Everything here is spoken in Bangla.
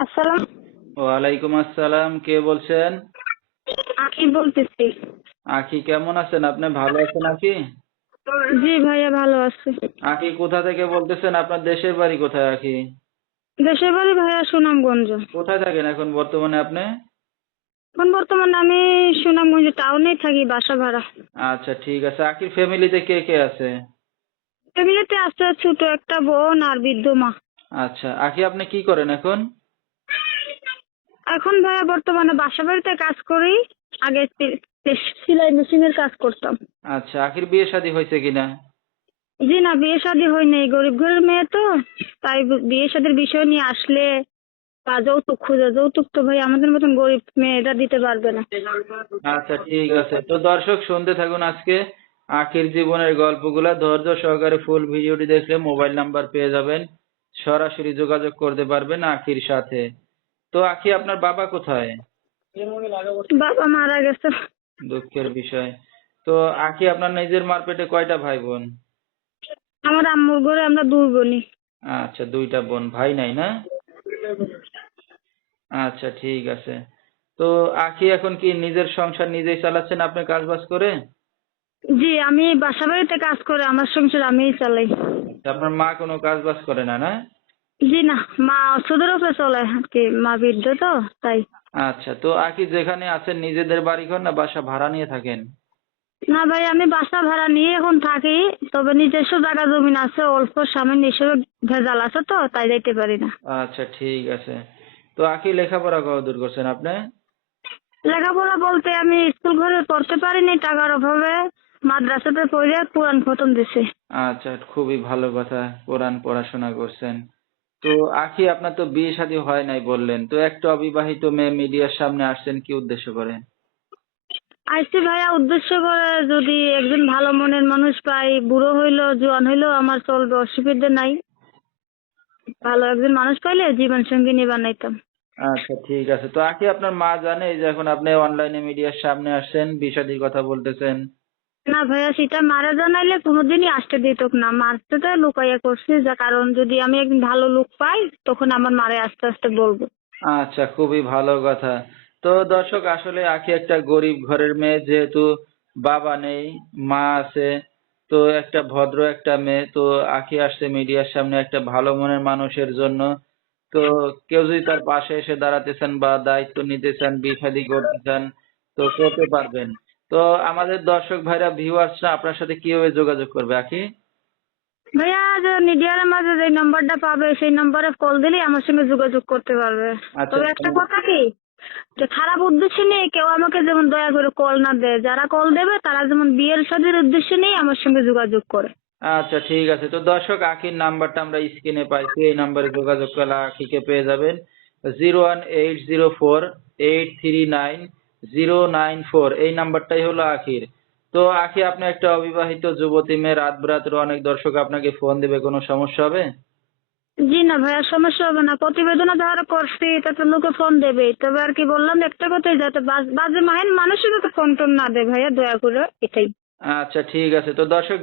আসসালাম। ওয়ালাইকুম আসসালাম কে বলছেন? আকি বলতেছি। আখি কেমন আছেন? আপনি ভালো আছেন জি ভাইয়া ভালো আছি। কোথা থেকে বলতেছেন? আপনার দেশের বাড়ি কোথায় দেশের বাড়ি ভাইয়া সুনামগঞ্জ। কোথায় থাকেন এখন বর্তমানে আপনি? এখন বর্তমানে আমি সুনামগঞ্জ টাউনে থাকি বাসা ভাড়া। আচ্ছা ঠিক আছে। আখির ফ্যামিলিতে কে কে আছে? ফ্যামিলিতে আছে ছোট একটা বোন আর বৃদ্ধ মা। আচ্ছা আখি আপনি কি করেন এখন? এখন ভাইয়া বর্তমানে বাসা বাড়িতে কাজ করি আগে সেলাই মেশিন এর কাজ করতাম। আচ্ছা আখির বিয়ে শাদী হয়েছে কিনা? জি না বিয়ে শাদী হয় নাই। গরিব ঘরের মেয়ে তো তাই বিয়ে শাদীর বিষয় নিয়ে আসলে বা যৌতুক খুঁজে যৌতুক তো ভাই আমাদের মতন গরিব মেয়েরা দিতে পারবে না। আচ্ছা ঠিক আছে। তো দর্শক শুনতে থাকুন আজকে আখির জীবনের গল্পগুলা। ধৈর্য সহকারে ফুল ভিডিওটি দেখলে মোবাইল নাম্বার পেয়ে যাবেন। সরাসরি যোগাযোগ করতে পারবেন আখির সাথে। তো আখি আপনার বাবা কোথায়? বাবা মারা গেছে। দুঃখের বিষয়। তো আখি আপনার নিজের মার পেটে কয়টা ভাই বোন আমার আম্মুর ঘরে আমরা দুই বোনই। আচ্ছা দুইটা বোন। ভাই নাই না? আচ্ছা ঠিক আছে। তো আখি এখন কি নিজের সংসার নিজেই চালাচ্ছেন আপনি কাজ বাজ করে? জি আমি বাসা বাড়িতে কাজ করে আমার সংসার আমিই চালাই। আপনার মা কোনো কাজ বাজ করে না না? জি না মা ওষুধের উপরে চলে আর কি মা বৃদ্ধ তো তাই। আচ্ছা তো আখি যেখানে আছেন নিজেদের বাড়ি ঘর না বাসা ভাড়া নিয়ে থাকেন? না ভাই আমি বাসা ভাড়া নিয়ে এখন থাকি তবে নিজস্ব জায়গা জমিন আছে অল্প সামান্য হিসেবে ভেজাল আছে তো তাই যাইতে পারি না। আচ্ছা ঠিক আছে। তো আখি লেখাপড়া কতদূর করছেন আপনি? লেখাপড়া বলতে আমি স্কুল ঘরে পড়তে পারিনি টাকার অভাবে মাদ্রাসাতে পড়ে কোরআন খতম দিছে। আচ্ছা খুবই ভালো কথা কোরআন পড়াশোনা করছেন। তো আখি আপনার তো বিয়ে শাদী হয় নাই বললেন। তো একটা অবিবাহিত মেয়ে মিডিয়ার সামনে আসছেন কি উদ্দেশ্য করে আইসি ভাইয়া উদ্দেশ্য করে যদি একজন ভালো মনের মানুষ পাই বুড়ো হইল জোয়ান হইল আমার চলবে অসুবিধা নাই। ভালো একজন মানুষ পাইলে জীবন সঙ্গিনী বানাইতাম। আচ্ছা ঠিক আছে। তো আখি আপনার মা জানে এই যে এখন আপনি অনলাইনে মিডিয়ার সামনে আসছেন বিষাদির কথা বলতেছেন। না ভাইয়া, সেটা মারা জানাইলে কোনোদিনই আসতে দিত না। মারতে তো লুকাইয়া করছি, যা কারণ যদি আমি একদিন ভালো লোক পাই, তখন আমার মারে আস্তে আস্তে বলব। আচ্ছা খুবই ভালো কথা। তো দর্শক, আসলে আখি একটা গরিব ঘরের মেয়ে, যেহেতু বাবা নেই, মা আছে, তো একটা ভদ্র একটা মেয়ে, তো আখি আসছে মিডিয়ার সামনে একটা ভালো মনের মানুষের জন্য। তো কেউ যদি তার পাশে এসে দাঁড়াতে চান বা দায়িত্ব নিতে চান বিয়ে করতে চান, তো করতে পারবেন। তো আমাদের দর্শক ভাইরা ভিউয়ার্সরা আপনার সাথে কীভাবে যোগাযোগ করবে আখি ভাইয়া যে মিডিয়ার মাঝে যে নাম্বারটা পাবে সেই নাম্বারে কল দিলেই আমার সঙ্গে যোগাযোগ করতে পারবে। আচ্ছা, তবে একটা কথা কি? যে খারাপ উদ্দেশ্য নিয়ে কেউ আমাকে যেমন দয়া করে কল না দেয় যারা কল দেবে তারা যেমন বিয়ের শাদীর উদ্দেশ্য নিয়ে আমার সঙ্গে যোগাযোগ করে। আচ্ছা ঠিক আছে। তো দর্শক আখির নাম্বারটা আমরা স্ক্রিনে পাইছি এই নাম্বারে যোগাযোগ করলে আখিকে পেয়ে যাবেন। Zero one eight zero four eight three nine zero nine four এই নাম্বারটাই হলো আখির। তো আখি আপনি একটা অবিবাহিত যুবতী মেয়ে রাত বিরাতের অনেক দর্শক আপনাকে ফোন দেবে কোনো সমস্যা হবে? জি না ভাইয়া সমস্যা হবে না। প্রতিবেদন যারা করছি তাতে লোকে ফোন দেবে। তবে আর কি বললাম একটা কথাই যাতে বাজে মাহেন মানুষের যাতে ফোন টোন না দেয় ভাইয়া দয়া করে এটাই। আচ্ছা ঠিক আছে। তো দর্শক